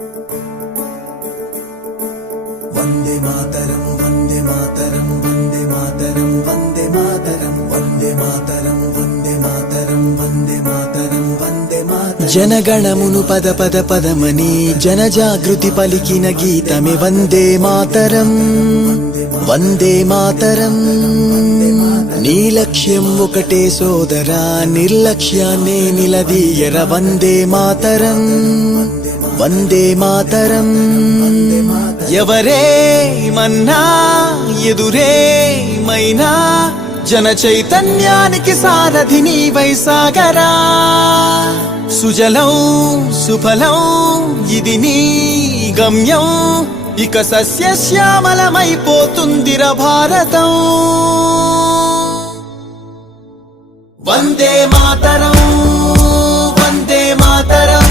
वंदे मातरम वंदे मातरम वंदे मातरम वंदे मातरम वंदे मातरम वंदे मातरम वंदे मातरम वंदे मातरम जनगणमुनु पद पद पदमनी जनजागृति पलिकिन गीतमे वंदे मातरम वंदे मातरम నీ లక్ష్యం ఒకటే సోదరా నిర్లక్ష్యాన్నే నిలదీయర వందే మాతరం వందే మాతరం ఎవరే మన్నా ఎదురే మైనా జన చైతన్యానికి సారథి నీవై సాగరా సుజలం సుఫలం ఇది నీ గమ్యం ఇక సస్యశ్యామలమైపోతుందిర భారతం వందే మాతరం వందే మాతరం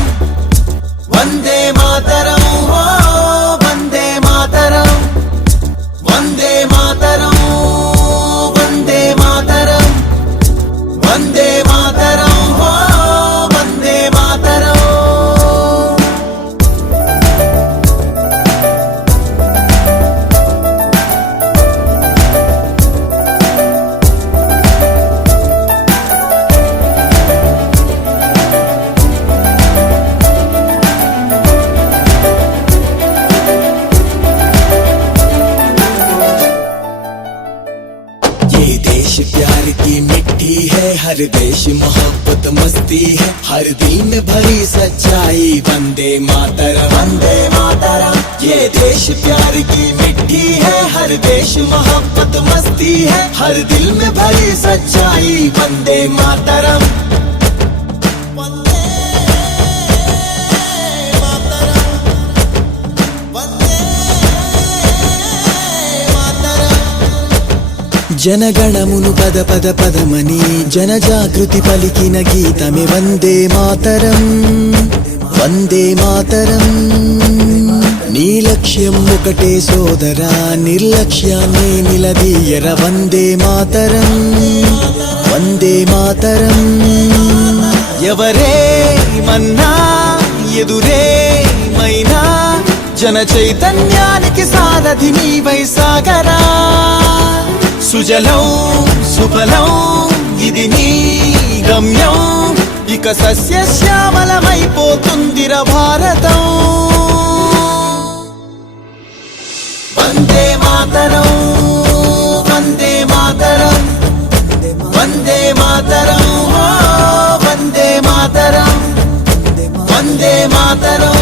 వందే మాతరం ఓ వందే మాతరం వందే మాతరం వందే మాతరం వందే మాతరం ఓ వందే మాతరం प्यार की मिट्टी है हर देश मोहब्बत मस्ती है हर दिल में भरी सच्चाई वंदे मातरम वंदे मातरम ये देश प्यार की मिट्टी है हर देश मोहब्बत मस्ती है हर दिल में भरी सच्चाई वंदे मातरम जनगणमुनु पद पद पदमनी जनजागृति पलिकिन गीतमे वंदे मातरम वंदे मातरम నీ లక్ష్యం ఒకటే సోదరా నిర్లక్ష్యాన్నే నిలదీయర వందే మాతరం వందే మాతరం ఎవరే మన్నా ఎదురే మైనా జన చైతన్యానికి సారథి నీవై సాగరా సుజలం సుఫలం ఇది నీ గమ్యం ఇక సస్యశ్యామలమైపోతుందిర భారతం వందే మాతరం వందే మాతరం వందే మాతరం ఓ వందే మాతరం వందే మాతరం